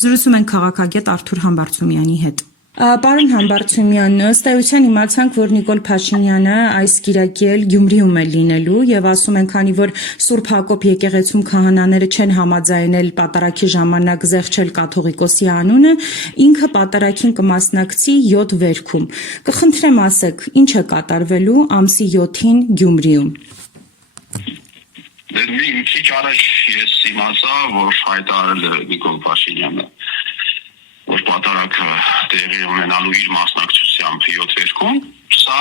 Զրուցում ենք քաղաքագետ Արթուր Համբարձումյանի հետ։ Պարոն Համբարձումյան, ըստ էության իմացանք, որ Նիկոլ Փաշինյանը այս կիրակի էլ Գյումրիում է լինելու եւ ասում են, քանի որ Սուրբ Հակոբ եկեղեցում քահանաները չեն համաձայնել պատարագի ժամանակ զեղչել կաթողիկոսի անունը, ինքը պատարագին կմասնակցի 7 վերքում։ Կխնդրեմ ասեք, ինչ է կատարվելու ամսի 7-ին Գյումրիում։ Մի քիչ առաջ ես իմացա, որ հայտարարել է Նիկոլ Փաշինյանը, որ պատարագը տեղի ունենալու իր մասնակցությամբ 7 վերքում, սա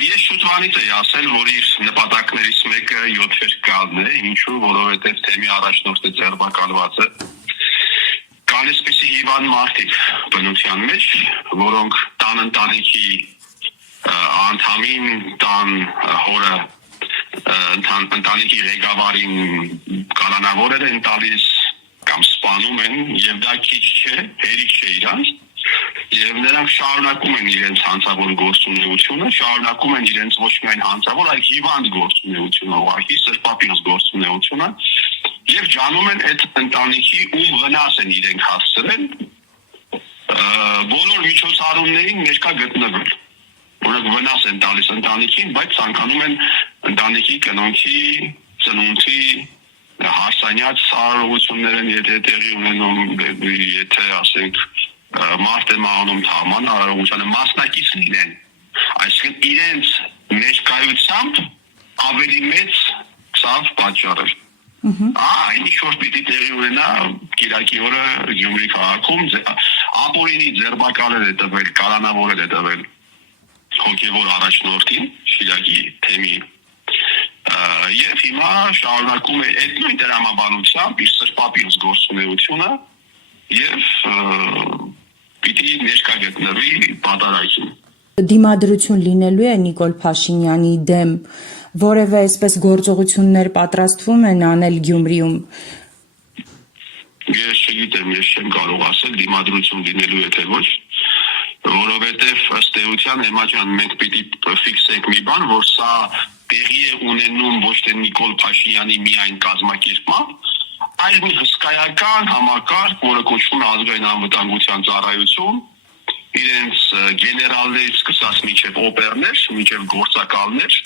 ես շուտվանից էի ասել, որ իր նպատակներից մեկը 7 վերք գալն է, ինչու, որովհետև թեմի առաջնորդը ձերբակալված է։ Կան այսպիսի հիվանդ մարդիկ բնության մեջ, որոնք տան ընտանիքի անդամին, տան հորը ընտանիքի ղեկավարին կանանավորել են տալիս կամ սպանում են եւ դա քիչ չէ, հերիք չէ իրանց եւ նրանք շարունակում են իրենց հանցավոր գործունեությունը, շարունակում են իրենց ոչ միայն հանցավոր, այլ հիվանդ գործունեությունը, ուղղակի սրբապինս գործունեությունը եւ ջանում են այդ ընտանիքի ում վնաս են իրենք հասցրել բոլոր միջոցառումներին ներկա գտնվել։ Որոնք վնաս են տալիս ընտանիքին, բայց ցանկանում են ընտանիքի կնոնքի, ծնունդի հարսանյաց արարողություններ են եթե տեղի ունենում, եթե ասենք մարդ է մահանում թաման արարողությանը մասնակից լինեն, այսինքն իրենց ներկայությամբ ավելի մեծ ցավ պատճառել։ Ինչ որ պիտի տեղի ունենա կիրակի օրը Գյումրի քաղաքում ապօրինի ձերբակալել է տվել, կալանավորել է տվել հոգևոր առաջնորդին Շիրակի թեմի եւ հիմա շարունակում է այդ նույն դրամաբանությամբ իր սրբապինս գործունեությունը եւ պիտի ներկա գտնվի պատարագին։ Դիմադրություն լինելու է Նիկոլ Փաշինյանի դեմ, որևէ այսպես գործողություններ պատրաստվում են անել Գյումրիում։ Ես չգիտեմ, ես չեմ կարող ասել դիմադրություն լինելու է թե ոչ, որովհետև ըստ էության Էմմա ջան, մենք պիտի ֆիքսենք մի բան, որ սա տեղի է ունենում ոչ թե Նիկոլ Փաշինյանի միայն կազմակերպմամբ, այլ մի հսկայական համակարգ, որը կոչվում է ազգային անվտանգության ծառայություն, իրենց գեներալներից սկսած մինչև օպերներ, մինչև գործակալներ,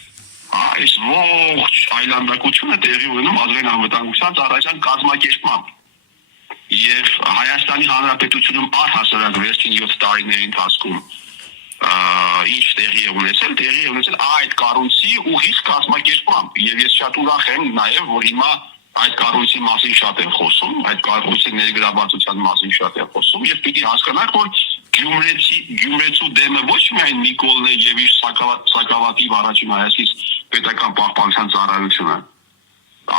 այս ողջ այլանդակությունը տեղի ունենում ազգային անվտանգության ծառայության կազմակերպմամբ։ Եվ Հայաստանի Հանրապետությունում առհասարակ վերջին 7 տարիների ընթացքում ինչ տեղի է ունեցել այդ կառույցի ուղիղ կազմակերպմամբ եւ ես շատ ուրախ եմ նաեւ որ հիմա այդ կառույցի մասին շատ են խոսում, այդ կառույցի ներգրավվածության մասին շատ են խոսում եւ պիտի հասկանանք որ Գյումրեցու դեմը ոչ միայն Նիկոլն է եւ իր սակավատիվ առաջին հայացքից պետական պահպանության ծառայությունը,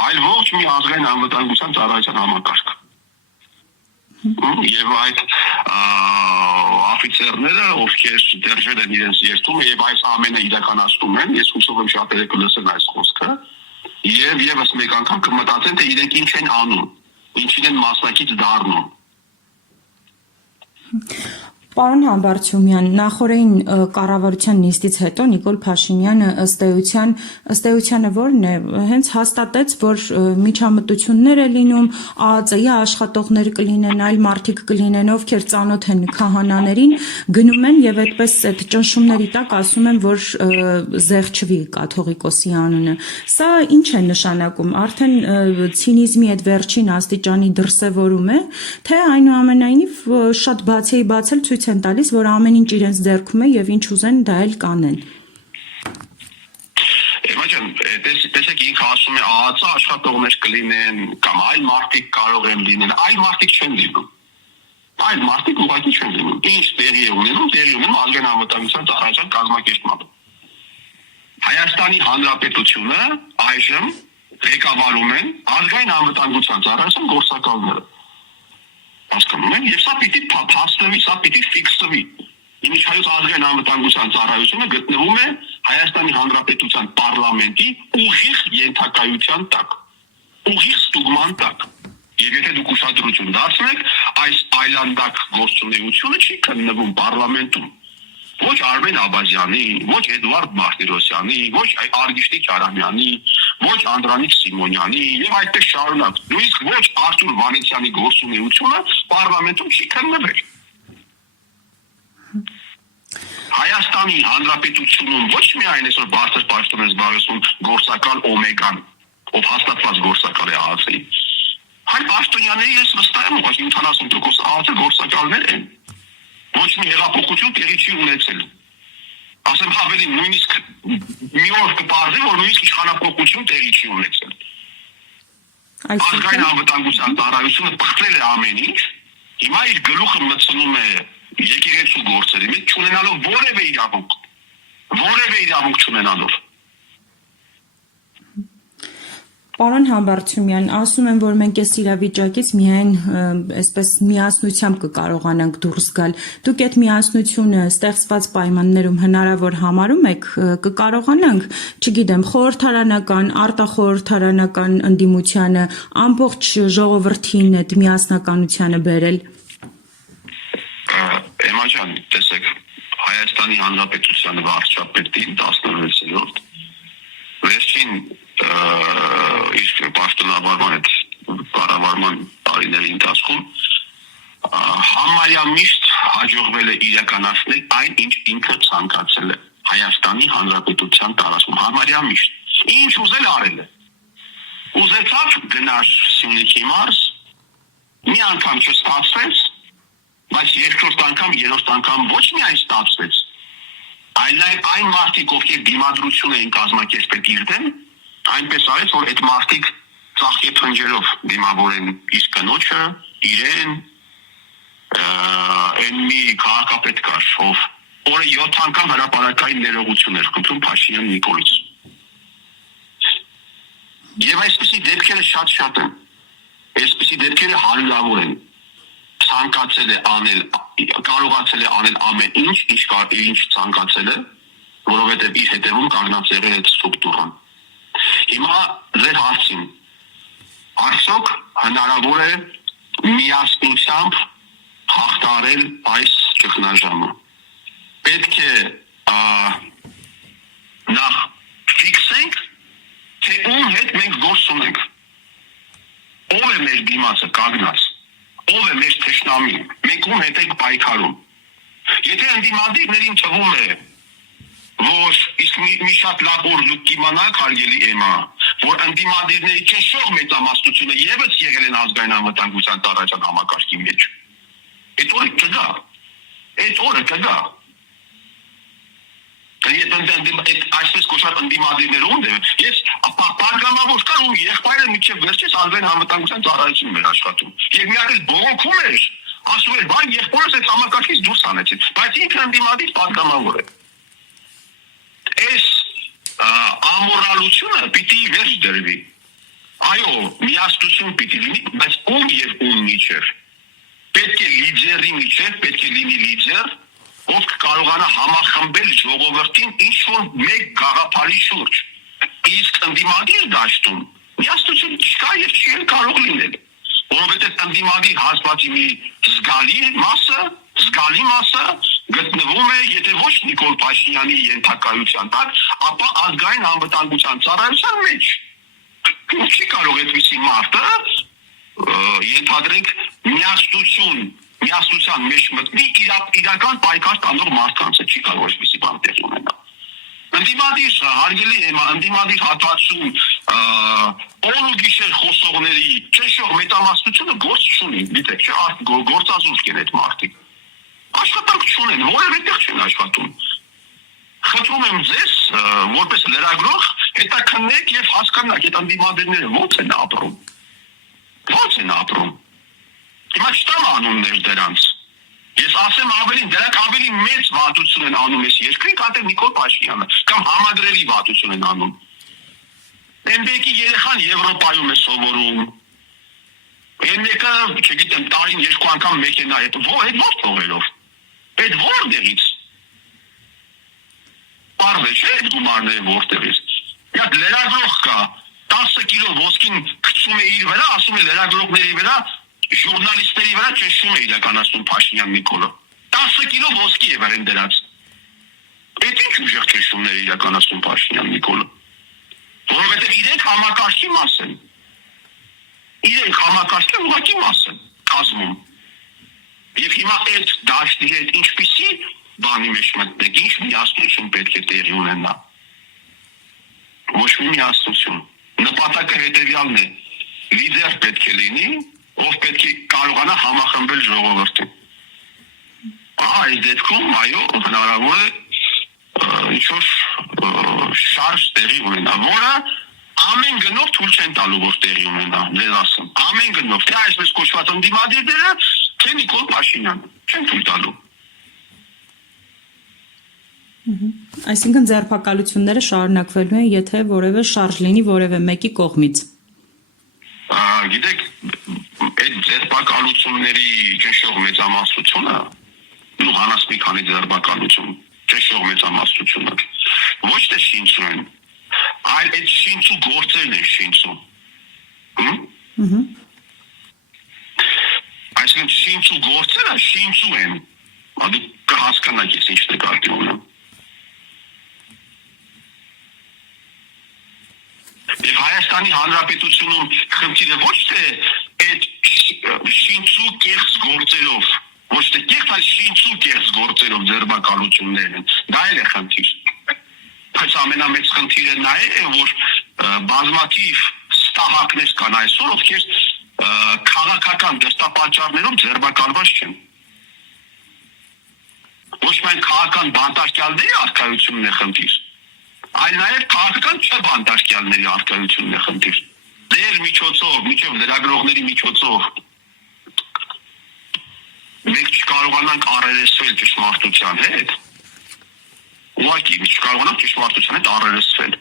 այլ ողջ մի ազգային անվտանգության ծառայության համակարգ։ Եվ այդ աֆիցերները, ովքեր դержել են իրենց երթումը եւ այս ամենը իրականացնում են, ես հուսով եմ շատերը կլսեն այս խոսքը, եւ եւս մեկ անգամ կմտածեն, թե իրենք ինչ են անում, ինչին են մասնակից դառնում։ Պարոն Համբարձումյան, նախորդին կառավարության նիստից հետո Նիկոլ Փաշինյանը ըստ էությանը որն է, հենց հաստատեց, որ միջամտություններ է լինում, ԱԱԾ-ի աշխատողներ կլինեն, այլ մարդիկ կլինեն, ովքեր ծանոթ են քահանաներին, գնում են եւ այդպես այդ ճնշումների տակ ասում են, որ զեղչվի կաթողիկոսի անունը։ Սա ինչ է նշանակում, արդեն ցինիզմի այդ վերջին աստիճանի դրսևորում է, թե այնուամենայնիվ շատ բացի բացել ցույց են տալիս, որ ամեն ինչ իրենց ձեռքում է եւ ինչ ուզեն դա էլ կանեն։ Էմմա ջան, տեսեք ինքը ասում է ԱԱԾ աշխատողներ կլինեն կամ այլ մարդիկ կարող են լինեն, այլ մարդիկ չեն լինում։ Այլ մարդիկ ուղղակի չեն լինում։ Ինչ տեղի է ունենում ազգային անվտանգության ծառայության կազմակերպմամբ։ Հայաստանի Հանրապետությունը այժմ ղեկավարում են ազգային անվտանգության ծառայության գործակալները։ Հասկանում եք, եւ սա պիտի փաստվի, սա պիտի ֆիքսվի։ Ինչայց ազգային անվտանգության ծառայությունը գտնվում է Հայաստանի Հանրապետության պարլամենտի ուղիղ ենթակայության տակ, ուղիղ ստուգման տակ։ Եվ եթե դուք ուշադրություն դարձնեք, այս այլանդակ գործունեությունը չի քննվում պարլամենտում։ Ոչ Արմեն Աբազյանի, ոչ Էդուարդ Մարտիրոսյանի, ոչ Արգիշտի Քարամյանի, ոչ Անդրանիկ Սիմոնյանի եւ այդպես շարունակ։ Նույնիսկ ոչ Արթուր Վանեցյանի գործունեությունը պարլամենտում չի քննվել։ Հայաստանի Հանրապետությունում ոչ միայն այսօր բարձր պաշտոն է զբաղեցնում գործակալ Օմեգան, ով հաստատված գործակալ է ԱԱՑ-ի, հայ պաշտոնյաների ես վստահ եմ, որ 70% ԱԱՑ գործակալներ են։ Ոչ մի հեղափոխություն տեղի չի ունեցել։ Ասեմ ավելի նույնիսկ մի օր կպարզի, որ նույնիսկ իշխանապողություն տեղի չի ունեցել։ Ազգային անվտանգության ծառայությունը պղծել է ամեն ինչ, հիմա իր գլուխը մտցնում է եկեղեցու գործերի մեջ, չունենալով որևէ իրավունք չունենալով։ Պարոն Համբարձումյան, ասում են, որ մենք այս իրավիճակից միայն այսպես միասնությամբ կկարողանանք դուրս գալ։ Դուք այդ միասնությունը ստեղծված պայմաններում հնարավոր համարում եք, կկարողանանք, չգիտեմ, խորհրդարանական, արտախորհրդարանական ընդդիմությանը, ամբողջ ժողովրդին այդ միասնականությանը բերել։ Էմա ջան, տեսեք, Հայաստանի Հանրապետության վարչապետին 16-րդ վերջին իսկ պաշտոնավարման այդ կառավարման տարիների ընթացքում համարյա միշտ հաջողվել է իրականացնել այն, ինչ ինքը ցանկացել է Հայաստանի Հանրապետության տարածքում, համարյա միշտ։ Ինչ ուզել արել է։ Ուզեցավ գնար Սյունիքի մարզ, մի անգամ չստացվեց, բայց երկրորդ անգամ, երրորդ անգամ ոչ միայն ստացվեց, այլ այն մարդիկ, ովքեր դիմադրություն էին կազմակերպել իր դեմ, այնպես արեց, որ այդ մարդիկ ծաղկի փնջերով դիմավորեն իր կնոջը, իրեն, այն մի քաղաքապետ կար, ով օրը 7 անգամ հրապարակային ներողություն էր խնդրում Փաշինյան Նիկոլից։ Եվ այսպիսի դեպքերը շատ են, այսպիսի դեպքերը հարյուրավոր են, ցանկացել է անել, կարողացել է անել ամեն ինչ, ինչ ցանկացել է, որովհետև իր հետևում կանգնած եղել է այդ ստրուկտուրան։ Հիմա ձեր հարցին, արդյոք հնարավոր է միասնությամբ հաղթարել այս ճգնաժամը։ Պետք է նախ ֆիքսենք, թե ում հետ մենք գործ ունենք։ Ով է մեր դիմացը կանգնած, ով է մեր թշնամին, մենք ում հետ ենք պայքարում։ Եթե ընդդիմադիրներին թվում է, որ իսկ մի շատ լավ օր դուք կիմանաք, հարգելի Էմա, որ ընդդիմադիրների ճնշող մեծամասնությունը ևս եղել են ազգային անվտանգության տարածան համակարգի մեջ։ Այդ օրը կգա։ Այդ օրը կգա։ Այսպես կոչված ընդդիմադիրները ո՞նց է։ Ես պատգամավոր կար, ում եղբայրը մինչև վերջից ազգային անվտանգության ծառայությունում էր աշխատում։ Եվ մի հատ էլ բողոքում էր, ասում էր, բան եղբորս այդ համակարգից դուրս հանեցին, բայց ինքը ընդդիմադիր պատգամավոր է։ Այս ամորալությունը պիտի վերջ դրվի։ Այո, միասնություն պիտի լինի, բայց ում եւ ում միջև։ Պետք է լիդերի միջև, պետք է լինի լիդեր, ով կկարողանա համախմբել ժողովրդին ինչ-որ մեկ գաղափարի շուրջ։ Իսկ ընդդիմադիր դաշտում միասնություն չկա եւ չի կարող լինել, որովհետեւ ընդդիմադիր հաստատի մի զգալի մասը գտնվում է, եթե ոչ Նիկոլ Փաշինյանի ենթակայության տակ, ապա ազգային անվտանգության ծառայության մեջ։ Չի կարող այդպիսի մարդը ենթադրենք միասնության մեջ մտնի իրական պայքար տանող մարդկանց, չի կարող այսպիսի բան տեղի ունենալ։ Ընդդիմադիր, հարգելի Էմա, ընդդիմադիր հատվածում օր ու գիշեր խոսողների ճնշող մեծամասնությունը գործ չունի, գիտեք, չէ, գործազուրկ են այդ մարդիկ։ Աշխատանք չունեն, որևէ տեղ չեն աշխատում։ Խնդրում եմ ձեզ, որպես լրագրող, հետաքննեք եւ հասկանաք այդ ընդդիմադիրները ո՞նց են ապրում։ Ո՞նց են ապրում։ Հիմա չտամ անուններ դրանց։ Ես ասեմ ավելին, դրանք ավելի մեծ վատություն են անում այս երկրին, քան թե Նիկոլ Փաշինյանը, կամ համադրելի վատություն են անում։ Էնբեկի երեխան Եվրոպայում է սովորում։ Այն մեկը, չգիտեմ, տարին 2 անգամ մեքենա հետ, ո՞ր թողելով։ Այդ որտեղից։ Պարզ է, չէ՞, այդ գումարները որտեղից։ Դա լրագրող կա, 10 կիլո ոսկին գցում է իր վրա, ասում է լրագրողների վրա, ժուրնալիստների վրա ճնշում է իրականացնում Փաշինյան Նիկոլը։ 10 կիլո ոսկի է վրան դրած։ Այդ ինչ ուժեղ ճնշումներ է իրականացնում Փաշինյան Նիկոլը։ Որովհետև իրենք համակարգի մաս են։ իրենք համակարգել ուղղակի մաս են կազմում։ Եվ հիմա այդ դաշտի հետ ինչպիսի բանի մեջ մտնենք, ինչ միասնություն պետք է տեղի ունենա։ Ոչ մի միասնություն։ Նպատակը հետևյալն է. լիդեր պետք է լինի, ով պետք է կարողանա համախմբել ժողովրդին։ Այս դեպքում այո, հնարավոր է ինչ-որ շարժ տեղի ունենա, որը ամեն գնով թույլ չեն տալու, որ տեղի ունենա, ձեզ ասեմ։ Ամեն գնով, թե այսպես կոչված ընդդիմադիրները, թե Նիկոլ Փաշինյանը, չեն թույլ տալու։ Այսինքն ձերբակալությունները շարունակվելու են, եթե որևէ շարժ լինի որևէ մեկի կողմից։ Գիտեք, այդ ձերբակալությունների ճշգրիտ մեծամասնությունը, հանած մի քանի ձերբակալություն, ճշգրիտ մեծամասնությունը, ոչ թե շինծու են, այլ այդ շինծու գործերն են շինծու։ Այսինքն շինծու գործերը շինծու են, դուք կհասկանաք ես ինչ նկատի ունեմ։ Եվ Հայաստանի Հանրապետությունում խնդիրը ոչ թե այդ շինծու կեղծ գործերով, ոչ թե կեղծ, այլ շինծու կեղծ գործերով ձերբակալություններն են, դա էլ է խնդիր։ Բայց ամենամեծ խնդիրը նա է, որ բազմաթիվ ստահակներ կան այսօր, ովքեր քաղաքական դրդապատճառներով ձերբակալված չեն։ Ոչ միայն քաղաքական բանտարկյալների առկայությունն է խնդիր, այլ նաև քաղաքական չբանտարկյալների առկայությունն է խնդիր։ Ձեր միջոցով, միջև լրագրողների միջոցով մենք չկարողանանք առերեսվել ճշմարտության հետ, ուղղակի չկարողանանք ճշմարտության հետ առերեսվել։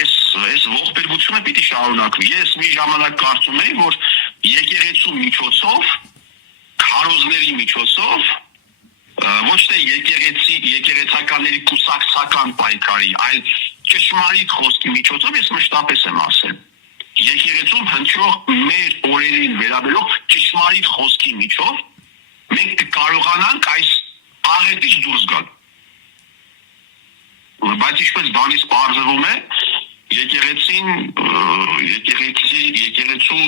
Այս ողբերգությունը պիտի շարունակվի։ Ես մի ժամանակ կարծում էի, որ եկեղեցու միջոցով, քարոզների միջոցով, ոչ թե եկեղեցականների կուսակցական պայքարի, այլ ճշմարիտ խոսքի միջոցով ես մշտապես եմ ասել։ Եկեղեցում հնչող մեր օրերին վերաբերող ճշմարիտ խոսքի միջով մենք կկարողանանք այս աղետից դուրս գալ։ Բայց ինչպես բանից պարզվում է, եկեղեցու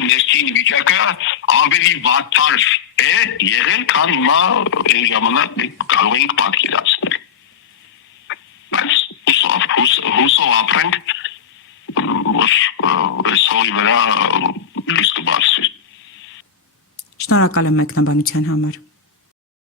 ներքին վիճակը ավելի վատթար է եղել, քան հիմա այն ժամանակ մենք կարող էինք պատկերացնել։ Բայց հուսով ապրենք, որ այս հողի վրա լույս կբացվի։ Շնորհակալ եմ մեկնաբանության համար։